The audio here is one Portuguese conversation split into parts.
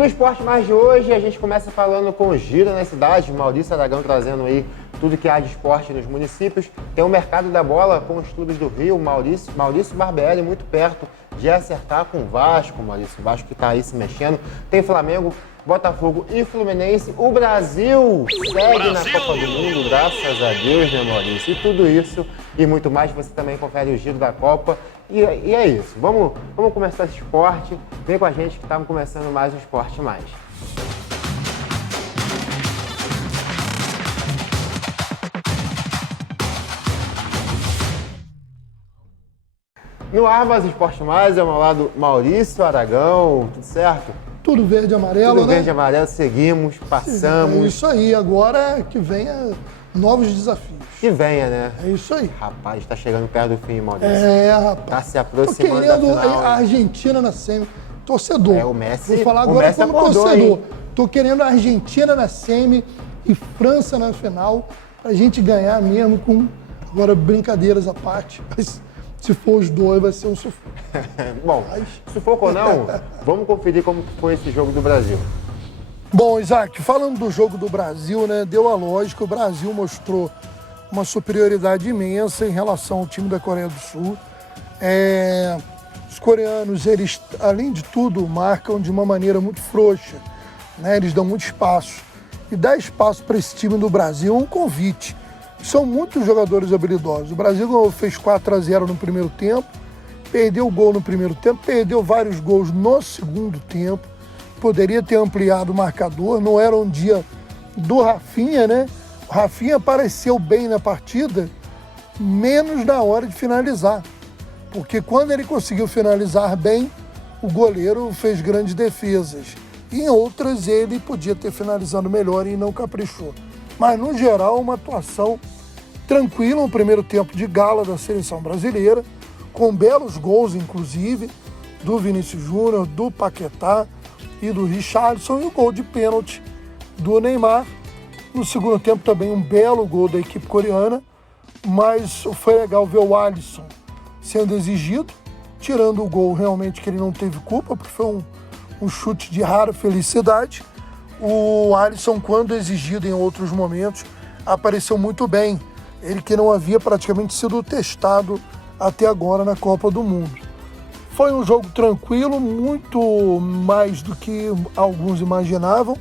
No Esporte Mais de hoje, a gente começa falando com o Gira nas cidades, Maurício Aragão trazendo aí tudo que há de esporte nos municípios. Tem o Mercado da Bola com os clubes do Rio, Maurício Barbieri muito perto de acertar com o Vasco, Maurício. O Vasco que está aí se mexendo. Tem Flamengo, Botafogo e Fluminense. O Brasil segue na Copa do Mundo, graças a Deus, né, Maurício? E tudo isso e muito mais, você também confere o Giro da Copa. E é isso. Vamos começar esse esporte. Vem com a gente que estamos começando mais um Esporte Mais. No ar, mais Esporte Mais, ao meu lado Maurício Aragão, tudo certo? Tudo verde e amarelo, Tudo né? verde e amarelo, seguimos, passamos. É isso aí, agora que venha novos desafios. Que venha, né? É isso aí. Rapaz, tá chegando perto do fim, Maurício. Rapaz. Tá se Tô aproximando da querendo final. a Argentina na semi. Torcedor. É, o Messi- Vou falar o agora Messi como acordou, torcedor. hein? Tô querendo a Argentina na semi e França na final pra gente ganhar mesmo com... Agora, brincadeiras à parte. Mas se for os dois, vai ser um sufoco. Bom, sufoco ou não, vamos conferir como foi esse jogo do Brasil. Bom, Isaac, falando do jogo do Brasil, né, deu a lógica, o Brasil mostrou uma superioridade imensa em relação ao time da Coreia do Sul. Os coreanos, eles, além de tudo, marcam de uma maneira muito frouxa, né, eles dão muito espaço. E dar espaço para esse time do Brasil é um convite. São muitos jogadores habilidosos. O Brasil fez 4-0 no primeiro tempo, perdeu o gol no primeiro tempo, perdeu vários gols no segundo tempo. Poderia ter ampliado o marcador, não era um dia do Rafinha, né? O Rafinha apareceu bem na partida, menos na hora de finalizar. Porque quando ele conseguiu finalizar bem, o goleiro fez grandes defesas. Em outras, ele podia ter finalizado melhor e não caprichou. Mas, no geral, uma atuação tranquila, um primeiro tempo de gala da seleção brasileira, com belos gols, inclusive, do Vinícius Júnior, do Paquetá e do Richarlison, e o gol de pênalti do Neymar. No segundo tempo também um belo gol da equipe coreana, mas foi legal ver o Alisson sendo exigido, tirando o gol realmente que ele não teve culpa, porque foi um chute de rara felicidade. O Alisson, quando exigido em outros momentos, apareceu muito bem. Ele que não havia praticamente sido testado até agora na Copa do Mundo. Foi um jogo tranquilo, muito mais do que alguns imaginavam.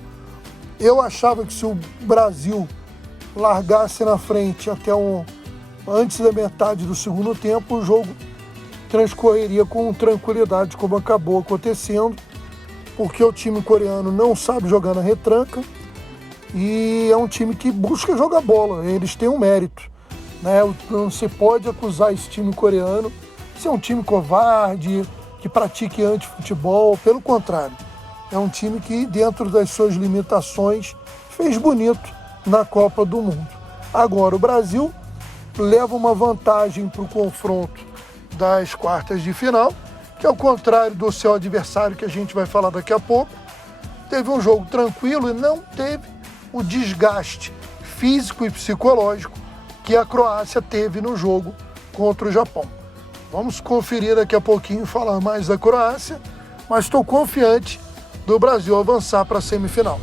Eu achava que se o Brasil largasse na frente até antes da metade do segundo tempo, o jogo transcorreria com tranquilidade, como acabou acontecendo, porque o time coreano não sabe jogar na retranca e é um time que busca jogar bola, eles têm um mérito, né? Não se pode acusar esse time coreano de ser um time covarde, que pratique antifutebol, pelo contrário. É um time que, dentro das suas limitações, fez bonito na Copa do Mundo. Agora, o Brasil leva uma vantagem para o confronto das quartas de final, que ao contrário do seu adversário, que a gente vai falar daqui a pouco, teve um jogo tranquilo e não teve o desgaste físico e psicológico que a Croácia teve no jogo contra o Japão. Vamos conferir daqui a pouquinho, falar mais da Croácia, mas estou confiante do Brasil avançar para a semifinal.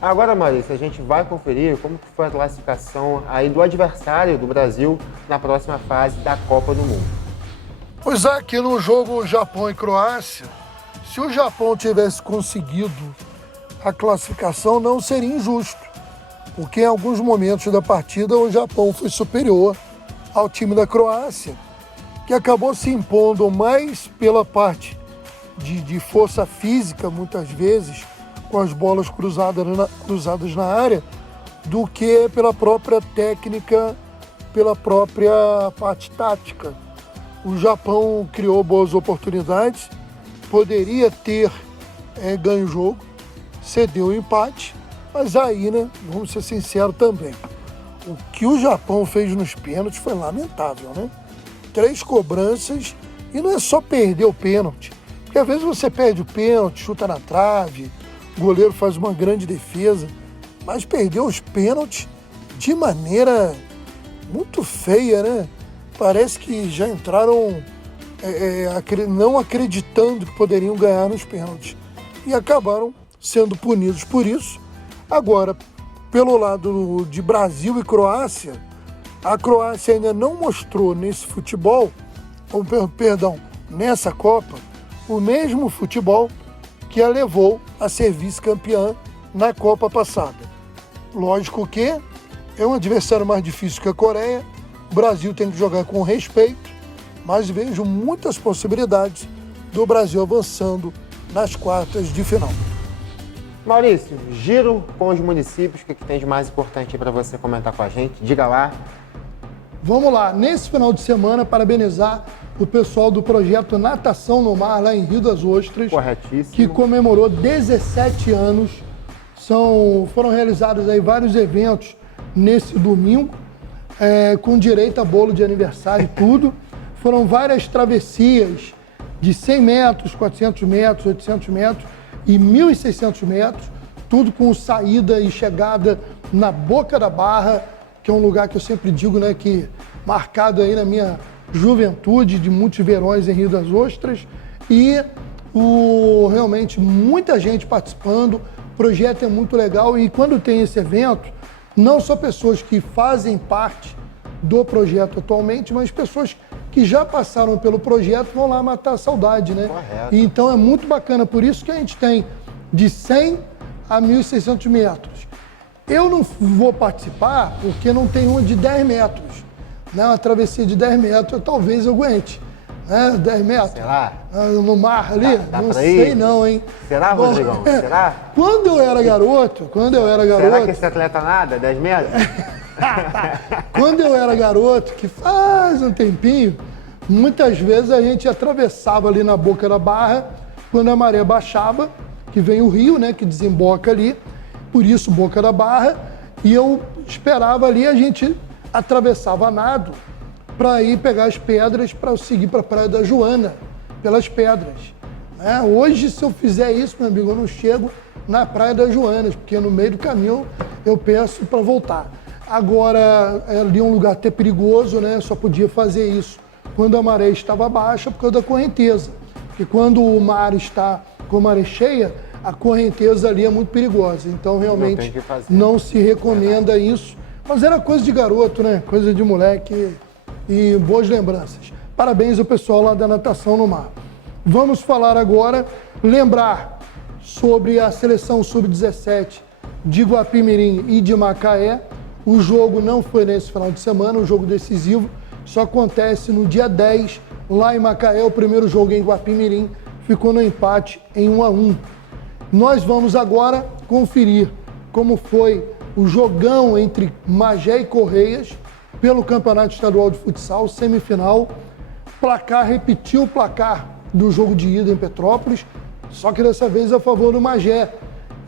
Agora, Maurício, a gente vai conferir como que foi a classificação aí do adversário do Brasil na próxima fase da Copa do Mundo. Pois é, aqui no jogo Japão e Croácia, se o Japão tivesse conseguido a classificação, não seria injusto, porque em alguns momentos da partida o Japão foi superior ao time da Croácia, que acabou se impondo mais pela parte de força física, muitas vezes, com as bolas cruzadas na área, do que pela própria técnica, pela própria parte tática. O Japão criou boas oportunidades, poderia ter ganho o jogo, cedeu o empate, mas aí, né, vamos ser sinceros também, o que o Japão fez nos pênaltis foi lamentável, né? 3 cobranças e não é só perder o pênalti, porque às vezes você perde o pênalti, chuta na trave, o goleiro faz uma grande defesa, mas perdeu os pênaltis de maneira muito feia, né? Parece que já entraram não acreditando que poderiam ganhar nos pênaltis. e acabaram sendo punidos por isso. Agora, pelo lado de Brasil e Croácia, a Croácia ainda não mostrou nesse futebol, nessa Copa, o mesmo futebol que a levou a ser vice-campeã na Copa passada. Lógico que é um adversário mais difícil que a Coreia, o Brasil tem que jogar com respeito, mas vejo muitas possibilidades do Brasil avançando nas quartas de final. Maurício, giro com os municípios, o que tem de mais importante para você comentar com a gente? Diga lá. Vamos lá, nesse final de semana, parabenizar o pessoal do projeto Natação no Mar, lá em Rio das Ostras, corretíssimo, que comemorou 17 anos. Foram realizados aí vários eventos nesse domingo, com direito a bolo de aniversário e tudo. Foram várias travessias de 100 metros, 400 metros, 800 metros e 1.600 metros, tudo com saída e chegada na Boca da Barra, que é um lugar que eu sempre digo, né, que marcado aí na minha juventude, de muitos verões em Rio das Ostras, e realmente muita gente participando, o projeto é muito legal, e quando tem esse evento, não só pessoas que fazem parte do projeto atualmente, mas pessoas que já passaram pelo projeto vão lá matar a saudade, né? Correto. E então é muito bacana, por isso que a gente tem de 100 a 1.600 metros. Eu não vou participar porque não tem uma de 10 metros. Né? Uma travessia de 10 metros talvez eu aguente. Né? 10 metros. Será? No mar ali? Dá não pra sei ir? não, hein? Será, Rodrigão? Será? Quando eu era garoto... Será que esse atleta nada? 10 metros? Quando eu era garoto, que faz um tempinho, muitas vezes a gente atravessava ali na Boca da Barra, quando a maré baixava, que vem o rio, né, que desemboca ali, por isso Boca da Barra, e eu esperava ali, a gente atravessava a nado para ir pegar as pedras para eu seguir para a Praia da Joana, pelas pedras. Né? Hoje, se eu fizer isso, meu amigo, eu não chego na Praia das Joanas, porque no meio do caminho eu peço para voltar. Agora, ali é um lugar até perigoso, né? Só podia fazer isso quando a maré estava baixa por causa da correnteza. Porque quando o mar está com a maré cheia, a correnteza ali é muito perigosa. Então, realmente, não se recomenda isso. Mas era coisa de garoto, né? Coisa de moleque e boas lembranças. Parabéns ao pessoal lá da Natação no Mar. Vamos falar agora, lembrar sobre a seleção sub-17 de Guapimirim e de Macaé. O jogo não foi nesse final de semana, o jogo decisivo só acontece no dia 10, lá em Macaé. O primeiro jogo em Guapimirim ficou no empate em 1-1. Nós vamos agora conferir como foi o jogão entre Magé e Correias pelo Campeonato Estadual de Futsal, semifinal. Placar, repetiu o placar do jogo de ida em Petrópolis, só que dessa vez a favor do Magé.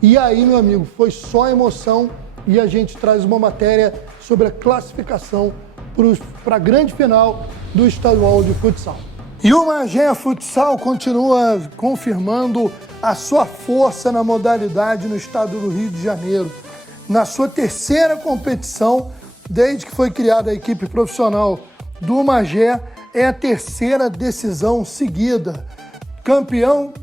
E aí, meu amigo, foi só emoção. E a gente traz uma matéria sobre a classificação para a grande final do estadual de futsal. E o Magé Futsal continua confirmando a sua força na modalidade no estado do Rio de Janeiro. Na sua terceira competição, desde que foi criada a equipe profissional do Magé, é a terceira decisão seguida. Campeão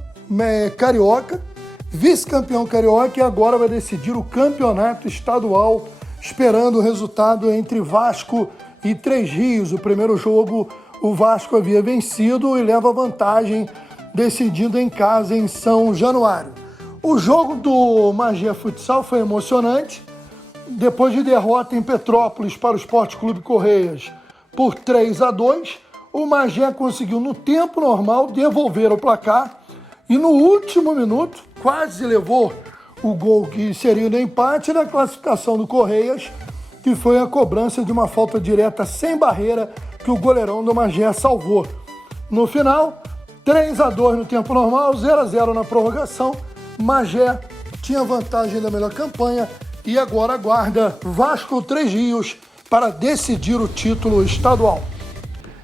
carioca, vice-campeão carioca, e agora vai decidir o campeonato estadual, esperando o resultado entre Vasco e Três Rios. O primeiro jogo o Vasco havia vencido e leva vantagem, decidido em casa em São Januário. O jogo do Magé Futsal foi emocionante. Depois de derrota em Petrópolis para o Esporte Clube Correias por 3-2, o Magé conseguiu no tempo normal devolver o placar e no último minuto quase levou o gol que seria o empate na classificação do Correias, que foi a cobrança de uma falta direta sem barreira que o goleirão do Magé salvou. No final, 3-2 no tempo normal, 0-0 na prorrogação. Magé tinha vantagem da melhor campanha e agora aguarda Vasco Três Rios para decidir o título estadual.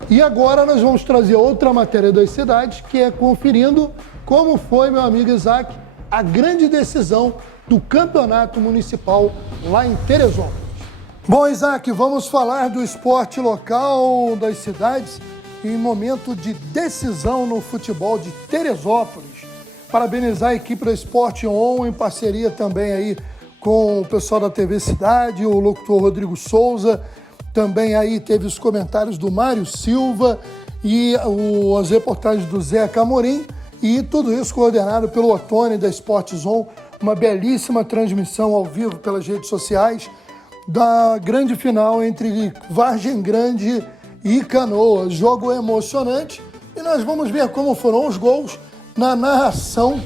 E agora nós vamos trazer outra matéria das cidades, que é conferindo como foi, meu amigo Isaac, a grande decisão do campeonato municipal lá em Teresópolis. Bom, Isaac, vamos falar do esporte local das cidades em momento de decisão no futebol de Teresópolis. Parabenizar a equipe da Sport On, em parceria também aí com o pessoal da TV Cidade, o locutor Rodrigo Souza. Também aí teve os comentários do Mário Silva e as reportagens do Zé Camorim. E tudo isso coordenado pelo Otone da Sport On. Uma belíssima transmissão ao vivo pelas redes sociais da grande final entre Vargem Grande e Canoas. Jogo emocionante e nós vamos ver como foram os gols na narração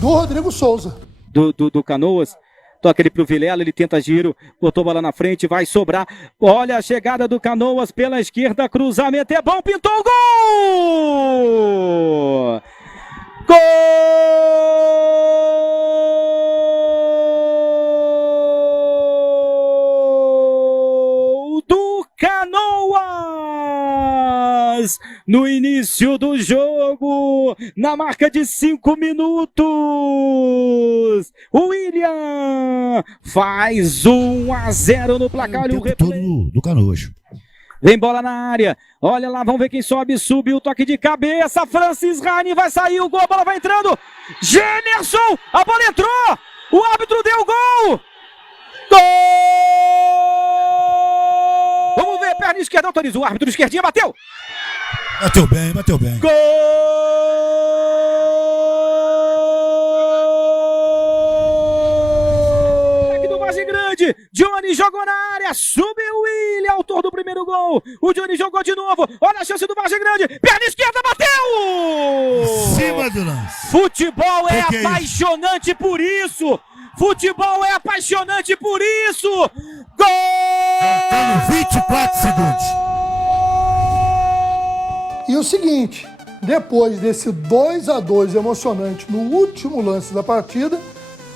do Rodrigo Souza. Do Canoas. Toca ele pro Vilela, ele tenta giro, botou a bola na frente, vai sobrar. Olha a chegada do Canoas pela esquerda, cruzamento é bom, pintou o gol! Gol do Canoas! No início do jogo, na marca de 5 minutos, o William faz 1-0 no placar. O replay do Canoas. Vem bola na área, olha lá, vamos ver quem sobe, subiu o toque de cabeça, Francis Rani vai sair, o gol, a bola vai entrando, Gemerson, a bola entrou, o árbitro deu gol, gol! Vamos ver, perna esquerda, autoriza o árbitro, esquerdinha, bateu! Bateu bem, bateu bem. Gol! Do Vargem Grande, Johnny jogou na área, subiu o William, autor do primeiro gol. O Johnny jogou de novo, olha a chance do Vargem Grande, perna esquerda, bateu! Cima do lance. Futebol é Que apaixonante por isso! Futebol é apaixonante por isso! Gol! Faltando 24 segundos. E o seguinte, depois desse 2-2 emocionante no último lance da partida,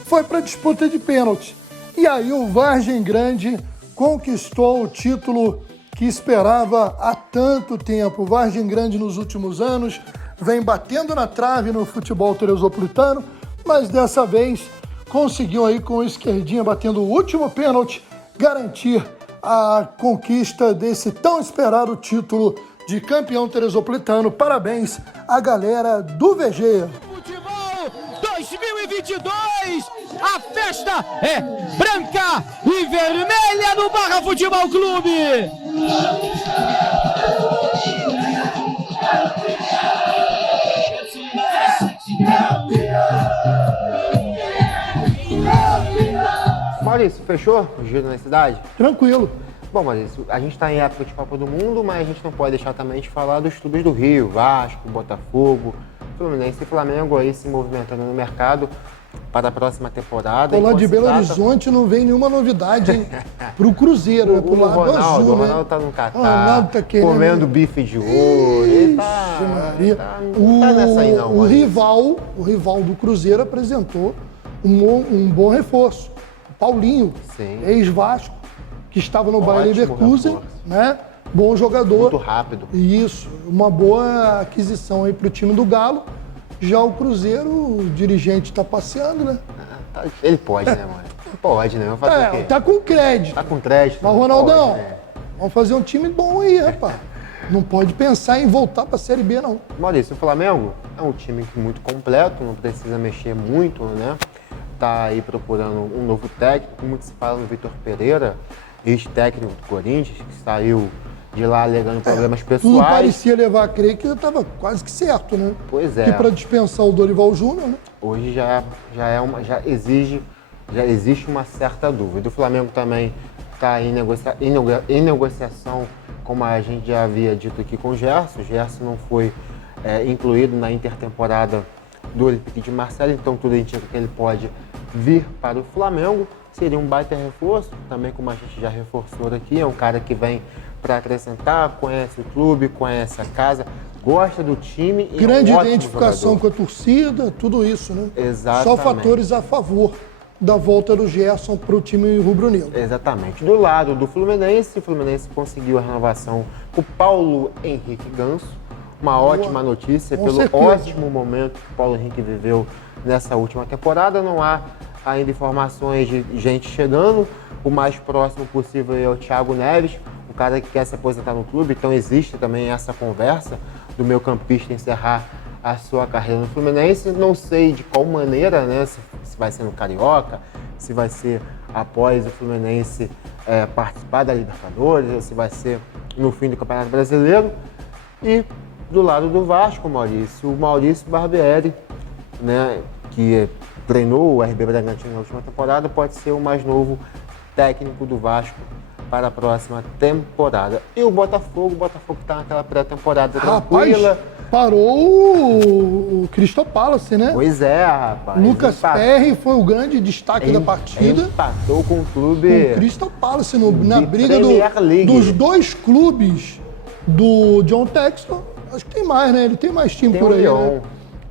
foi para a disputa de pênalti. E aí o Vargem Grande conquistou o título que esperava há tanto tempo. O Vargem Grande nos últimos anos vem batendo na trave no futebol teresopolitano, mas dessa vez conseguiu aí com o esquerdinha batendo o último pênalti garantir a conquista desse tão esperado título de campeão teresopolitano. Parabéns à galera do VG. Futebol 2022, a festa é branca e vermelha no Barra Futebol Clube. Maurício, fechou o giro na cidade? Tranquilo. Bom, Maurício, a gente está em época de Copa do Mundo, mas a gente não pode deixar também de falar dos clubes do Rio, Vasco, Botafogo, Fluminense e Flamengo aí se movimentando no mercado para a próxima temporada. Lá de Belo Horizonte não vem nenhuma novidade para o Cruzeiro, né? Pro lado azul, O né? Ronaldo tá no Catar, Ronaldo tá querendo... comendo bife de ouro. Ele tá, Maria. tá nessa aí não, o rival do Cruzeiro apresentou um bom reforço. Paulinho, Sim. ex-Vasco, que estava no Bayer Ótimo Leverkusen, reforço. né? Bom jogador. Muito rápido. Isso, uma boa aquisição aí para o time do Galo. Já o Cruzeiro, o dirigente está passeando, né? Ele pode, né, mano? Pode, né? Vamos fazer o quê? Tá com crédito. Tá com crédito. Mas, Ronaldão, pode, né? vamos fazer um time bom aí, rapaz. Não pode pensar em voltar para a Série B, não. Maurício, o Flamengo é um time muito completo, não precisa mexer muito, né? Tá aí procurando um novo técnico, muito se fala no Vitor Pereira, ex-técnico do Corinthians, que saiu de lá alegando problemas pessoais. Tudo parecia levar a crer que estava quase que certo, né? Pois é. Que para dispensar o Dorival Júnior, né? Hoje já existe uma certa dúvida. O Flamengo também está em negociação, como a gente já havia dito aqui com o Gerson. O Gerson não foi incluído na intertemporada do Olympique de Marseille, então tudo indica que ele pode vir para o Flamengo. Seria um baita reforço, também como a gente já reforçou aqui, é um cara que vem para acrescentar, conhece o clube, conhece a casa, gosta do time. E grande é um ótimo identificação jogador. com a torcida, tudo isso, né? Exatamente. Só fatores a favor da volta do Gerson para o time rubro-negro. Exatamente. Do lado do Fluminense, o Fluminense conseguiu a renovação com o Paulo Henrique Ganso. Uma ótima notícia Com pelo certeza. ótimo momento que o Paulo Henrique viveu nessa última temporada. Não há ainda informações de gente chegando. O mais próximo possível é o Thiago Neves, um cara que quer se aposentar no clube. Então existe também essa conversa do meio-campista encerrar a sua carreira no Fluminense. Não sei de qual maneira, né? Se vai ser no Carioca, se vai ser após o Fluminense participar da Libertadores, ou se vai ser no fim do Campeonato Brasileiro. E do lado do Vasco, o Maurício Barbieri, né, que treinou o RB Bragantino na última temporada, pode ser o mais novo técnico do Vasco para a próxima temporada. E o Botafogo está naquela pré-temporada tranquila. Rapaz, parou o Crystal Palace, né? Pois é, rapaz. Lucas Perry foi o grande destaque da partida. Empatou com o clube. O Crystal Palace na briga Premier League. dos dois clubes do John Textor. Acho que tem mais, né? Ele tem mais time Tem por o aí. Lyon.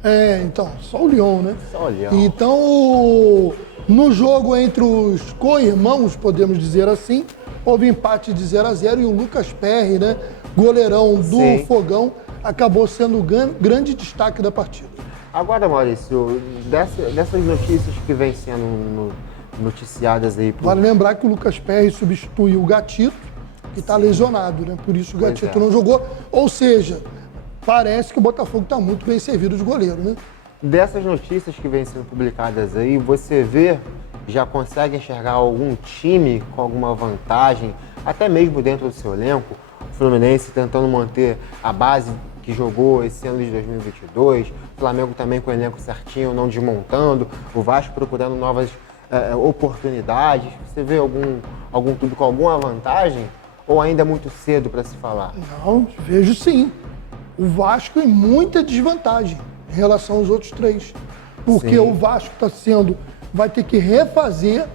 Né? Então, só o Lyon, né? Só o Lyon. Então, no jogo entre os co-irmãos, podemos dizer assim, houve empate de 0-0 e o Lucas Perry, né? Goleirão do Sim. Fogão, acabou sendo o grande destaque da partida. Agora, Maurício, dessas notícias que vêm sendo noticiadas aí... Vale lembrar que o Lucas Perry substituiu o Gatito, que está lesionado, né? Por isso o Gatito não jogou. Ou seja, parece que o Botafogo está muito bem servido de goleiro, né? Dessas notícias que vêm sendo publicadas aí, você já consegue enxergar algum time com alguma vantagem, até mesmo dentro do seu elenco? O Fluminense tentando manter a base que jogou esse ano de 2022, o Flamengo também com o elenco certinho, não desmontando, o Vasco procurando novas oportunidades. Você vê algum clube com alguma vantagem ou ainda é muito cedo para se falar? Não, vejo sim. O Vasco em muita desvantagem em relação aos outros três. Porque Sim. o Vasco vai ter que refazer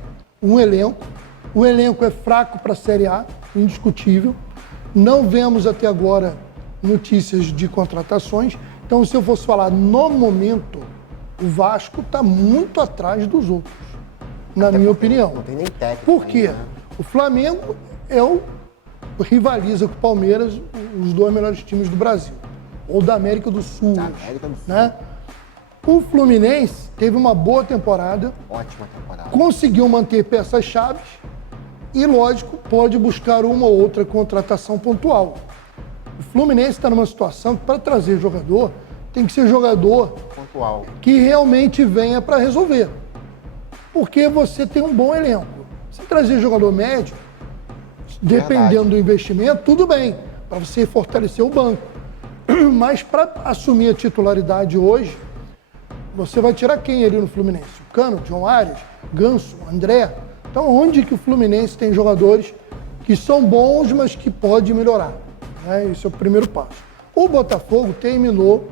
um elenco. O elenco é fraco para a Série A, indiscutível. Não vemos até agora notícias de contratações. Então, se eu fosse falar no momento, o Vasco está muito atrás dos outros, na minha opinião. Não tem nem técnico. Por quê? Ainda, né? O Flamengo rivaliza com o Palmeiras, os dois melhores times do Brasil. Ou da América do Sul. Da América do Sul. Né? O Fluminense teve uma boa temporada, Ótima temporada. conseguiu manter peças-chave e, lógico, pode buscar uma ou outra contratação pontual. O Fluminense está numa situação que, para trazer jogador, tem que ser jogador Pontual. que realmente venha para resolver. Porque você tem um bom elenco. Se trazer jogador médio, dependendo do investimento, tudo bem, para você fortalecer o banco. Mas para assumir a titularidade hoje, você vai tirar quem ali no Fluminense? O Cano, John Arias, Ganso, André. Então, onde que o Fluminense tem jogadores que são bons, mas que pode melhorar? Né? Esse é o primeiro passo. O Botafogo terminou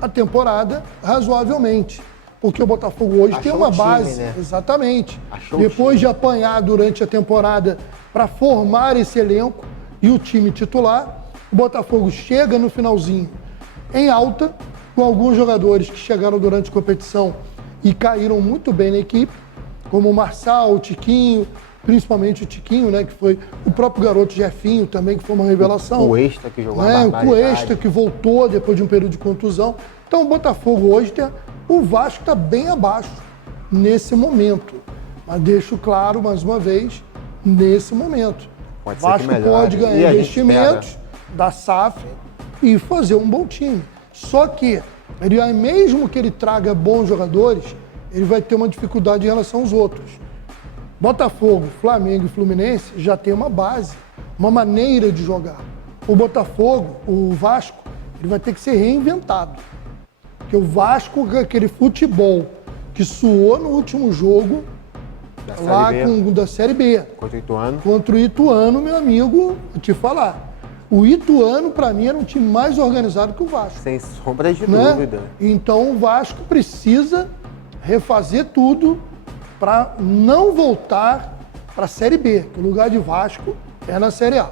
a temporada razoavelmente, porque o Botafogo hoje tem uma base. Né? Exatamente. Achou Depois de apanhar durante a temporada para formar esse elenco e o time titular, o Botafogo chega no finalzinho em alta, com alguns jogadores que chegaram durante a competição e caíram muito bem na equipe, como o Marçal, o Tiquinho, principalmente o Tiquinho, né, que foi o próprio garoto Jefinho também, que foi uma revelação. O Cuesta, que jogou né, o barbaridade. Cuesta, que voltou depois de um período de contusão. Então o Botafogo hoje o Vasco está bem abaixo nesse momento. Mas deixo claro, mais uma vez, nesse momento. Pode O ser que Vasco melhore. pode E ganhar a gente investimentos da SAF e fazer um bom time. Só que, mesmo que ele traga bons jogadores, ele vai ter uma dificuldade em relação aos outros. Botafogo, Flamengo e Fluminense já tem uma base, uma maneira de jogar. O Botafogo, o Vasco, ele vai ter que ser reinventado. Porque o Vasco, aquele futebol que suou no último jogo, da Série B. Contra o Ituano. Contra o Ituano, meu amigo, vou te falar. O Ituano, para mim, era um time mais organizado que o Vasco. Sem sombra de Né? dúvida. Então o Vasco precisa refazer tudo para não voltar para a Série B, que o lugar de Vasco é na Série A.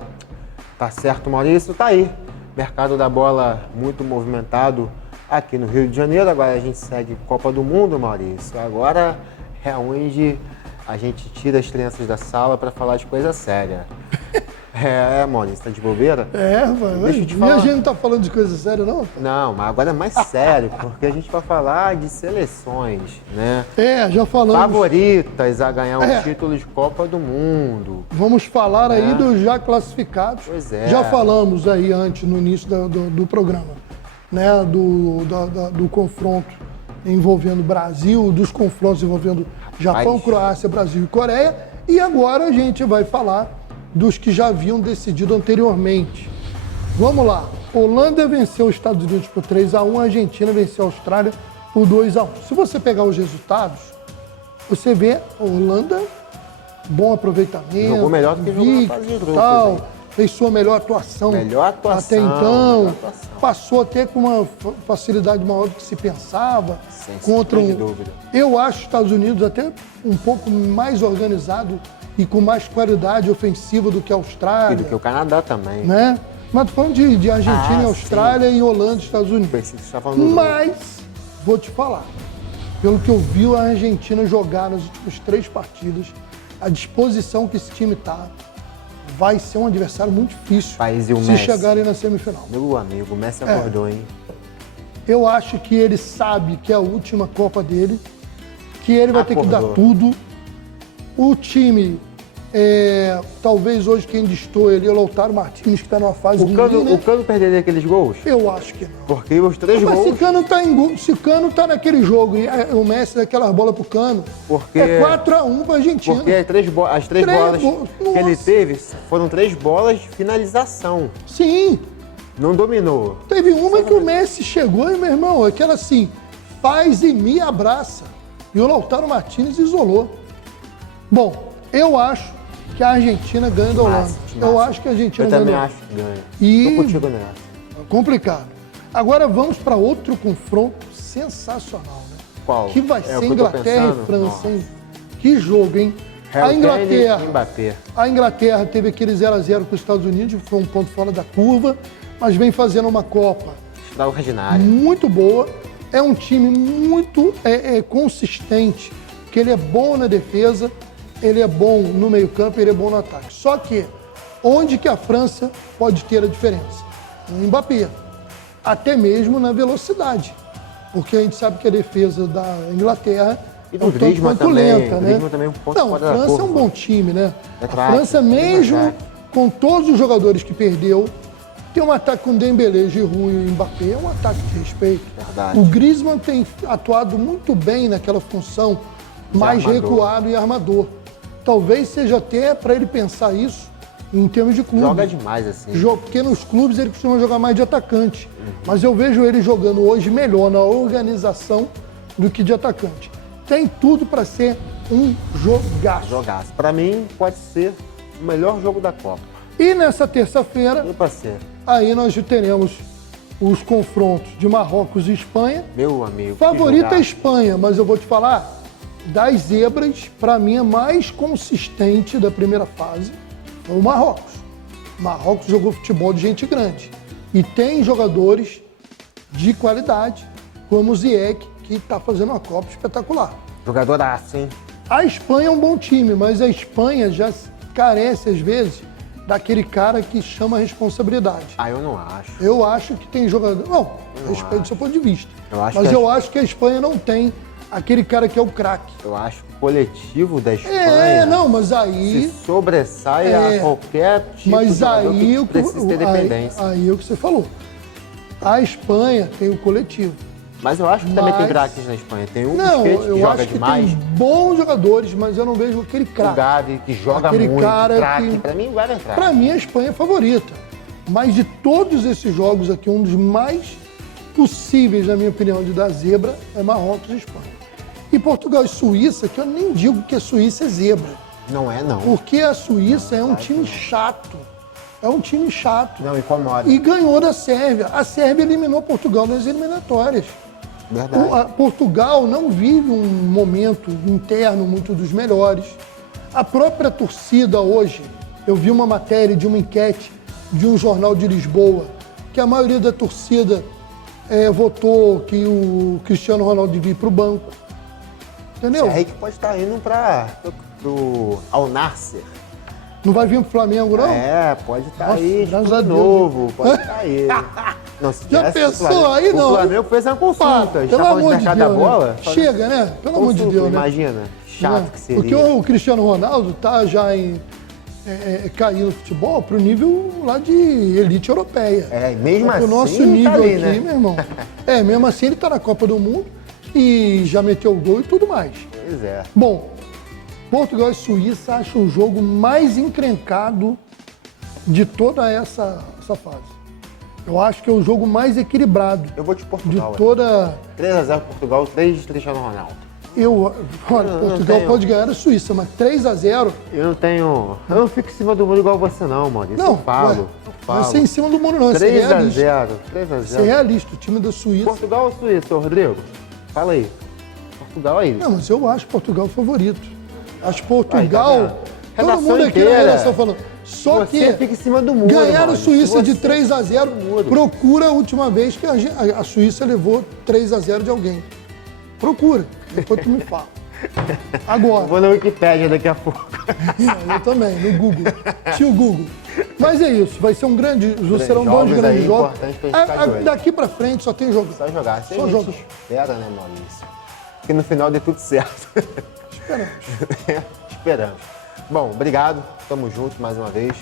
Tá certo, Maurício? Tá aí. Mercado da bola muito movimentado aqui no Rio de Janeiro. Agora a gente segue Copa do Mundo, Maurício. Agora é onde a gente tira as crianças da sala para falar de coisa séria. Maurício, tá de bobeira? Mano. Deixa eu te E a falar. gente não tá falando de coisa séria, não? Não, mas agora é mais sério, porque a gente vai falar de seleções, né? Já falamos. Favoritas a ganhar um título de Copa do Mundo. Vamos falar aí dos já classificados. Pois é. Já falamos aí antes, no início do programa. né, do confronto envolvendo Brasil, dos confrontos envolvendo Japão, Mas- Croácia, Brasil e Coreia. E agora a gente vai falar dos que já haviam decidido anteriormente. Vamos lá. Holanda venceu os Estados Unidos por 3-1, a Argentina venceu a Austrália por 2-1. Se você pegar os resultados, você vê a Holanda, bom aproveitamento, Jogou melhor do que jogou na invicto, fase de grupos, tal, hein? fez sua melhor atuação, Melhor atuação, até então, melhor atuação. passou até com uma facilidade maior do que se pensava. Sem contra sombra de dúvida. Eu acho os Estados Unidos até um pouco mais organizado e com mais qualidade ofensiva do que a E Austrália, do que o Canadá também. né? Mas tô falando de Argentina, Ah, Austrália e Holanda e Estados Unidos. Pensei que você tá falando do jogo. Mas, vou te falar, pelo que eu vi a Argentina jogar nas últimas 3 partidas, a disposição que esse time tá, vai ser um adversário muito difícil País e o se Messi. chegarem na semifinal. Meu amigo, o Messi acordou, hein? Eu acho que ele sabe que é a última Copa dele, que ele vai ter que dar Acordou. tudo. O time, talvez hoje quem destoa ele é o Lautaro Martínez, que está numa fase ruim, né? O Cano perderia aqueles gols? Eu acho que não. Porque os 3 Mas gols... se Cano tá naquele jogo e o Messi daquelas bolas pro Cano, Porque- é 4-1 pra Argentina. Porque as 3 bolas gols, que ele nossa. teve foram 3 bolas de finalização. Sim, Não dominou. teve uma que o Messi chegou e, meu irmão, aquela assim, faz e me abraça. E o Lautaro Martínez isolou. Bom, eu acho que a Argentina ganha da Holanda. Eu acho que a Argentina Eu ganha também da acho que ganha. E- Tô contigo nessa. Complicado. Agora vamos para outro confronto sensacional, né? Qual? Que vai É o ser que eu tô Inglaterra pensando? e França, Nossa. hein? Que jogo, hein? A Harry Kane Inglaterra, e Mbappé. a Inglaterra teve aquele 0-0 com os Estados Unidos, foi um ponto fora da curva, mas vem fazendo uma Copa Extraordinário. muito boa. É um time muito consistente, que ele é bom na defesa, ele é bom no meio-campo, ele é bom no ataque. Só que onde que a França pode ter a diferença? No Mbappé. Até mesmo na velocidade. Porque a gente sabe que a defesa da Inglaterra E é do um tanto Griezmann quanto também. lenta, O né? Griezmann também é um ponto Não, a fora da França é um curva. bom time, né? É A craque, França, é mesmo craque. com todos os jogadores que perdeu, tem um ataque com Dembélé, Giroud e Mbappé, é um ataque de respeito. Verdade. O Griezmann tem atuado muito bem naquela função mais armador. recuado e armador. Talvez seja até para ele pensar isso em termos de clube. Joga demais, assim. Porque nos clubes ele costuma jogar mais de atacante. Mas eu vejo ele jogando hoje melhor na organização do que de atacante. Tem tudo para ser um jogaço. Jogaço. Pra mim, pode ser o melhor jogo da Copa. E nessa terça-feira, E pra ser. aí nós teremos os confrontos de Marrocos e Espanha. Meu amigo. que Favorita é a jogaço. Espanha, mas eu vou te falar, das zebras, para mim a mais consistente da primeira fase foi o Marrocos. O Marrocos jogou futebol de gente grande. E tem jogadores de qualidade, como o Ziyech, que está fazendo uma Copa espetacular. Jogadoraço, hein? A Espanha é um bom time, mas a Espanha já carece, às vezes, daquele cara que chama a responsabilidade. Ah, eu não acho. Eu acho que tem jogador. Não, respeito do seu ponto de vista. Eu acho Mas que eu acho que a Espanha não tem aquele cara que é o craque. Eu acho que o coletivo da Espanha Mas aí. se sobressai a qualquer tipo de Mas jogador aí que precisa ter dependência. aí é o que você falou. A Espanha tem o coletivo. Mas eu acho que também tem Mas- craques na Espanha. Tem o Não, Busquets que eu joga acho que demais. tem bons jogadores, mas eu não vejo aquele O craque. Gavi que joga Aquele muito. cara Craque. que- Pra mim, o Gavi é craque. Pra mim, a Espanha é a favorita. Mas de todos esses jogos aqui, um dos mais possíveis, na minha opinião, de dar zebra é Marrocos e Espanha. E Portugal e Suíça, que eu nem digo que a Suíça é zebra. Não é, não. Porque a Suíça é um time chato. É um time chato. Não, incomoda. E ganhou da Sérvia. A Sérvia eliminou Portugal nas eliminatórias. Verdade. Portugal não vive um momento interno muito dos melhores. A própria torcida hoje, eu vi uma matéria de uma enquete de um jornal de Lisboa, que a maioria da torcida votou que o Cristiano Ronaldo devia ir para o banco. Entendeu? Esse aí que pode estar indo pro Al Nassr. Não vai vir pro Flamengo, não? É, pode estar Nossa, aí graças a de Deus. novo. Pode estar aí. Não, se Já tivesse o pensou Flamengo- aí, não? O Flamengo fez uma consulta. A gente Pelo tá falando de amor de mercado Deus, da bola? né? Chega, né? Pelo amor de Consulta, Deus, né? Imagina. Chato Né? que seria. Porque o Cristiano Ronaldo tá já cair no futebol para o nível lá de elite europeia. Mesmo assim, o nosso nível tá ali, aqui, né? meu irmão. Mesmo assim ele tá na Copa do Mundo e já meteu gol e tudo mais. Pois é. Bom, Portugal e Suíça acho o jogo mais encrencado de toda essa fase. Eu acho que é o jogo mais equilibrado Eu vou de de Portugal. toda... 3x0 Portugal, 3 de Cristiano Ronaldo. Olha, não Portugal tenho. pode ganhar a Suíça, mas 3x0... Eu não fico em cima do muro igual você não, mano. Isso Não, eu falo. não vai ser em cima do mundo não, isso é realista. 3x0. Isso é realista, o time da Suíça... Portugal ou Suíça, ô, Rodrigo? Fala aí. Portugal aí. Não, mas eu acho Portugal o favorito. Acho Aí, Portugal... tá todo Redação mundo aqui na inteira. redação falando. Só Você que fica em cima do muro, ganhar a Maurício. Suíça de Você 3x0, muro. procura a última vez que a Suíça levou 3x0 de alguém. Procura, depois tu me fala. Agora, Vou na Wikipédia daqui a pouco. eu também, no Google. Tio Google. Mas é isso, vai ser um grande. Serão dois jogos grandes aí, jogos. importante pra gente ficar de olho. Daqui pra frente só tem jogo. Só jogar. Assim Só a gente jogo. espera, né, Maurício? Que no final dê tudo certo. Esperamos. Esperamos. Bom, obrigado. Tamo junto mais uma vez.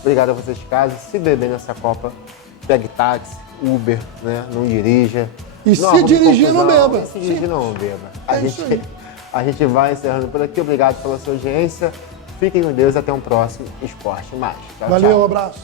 Obrigado a vocês de casa. Se beber nessa Copa, pegue táxi, Uber, né? Não dirija. E se arrume dirigir, não confusão. beba. E se dirigir, não beba. Isso aí. A gente vai encerrando por aqui. Obrigado pela sua audiência. Fiquem com Deus. Até um próximo Esporte Mais. Tchau, Valeu, tchau. um abraço.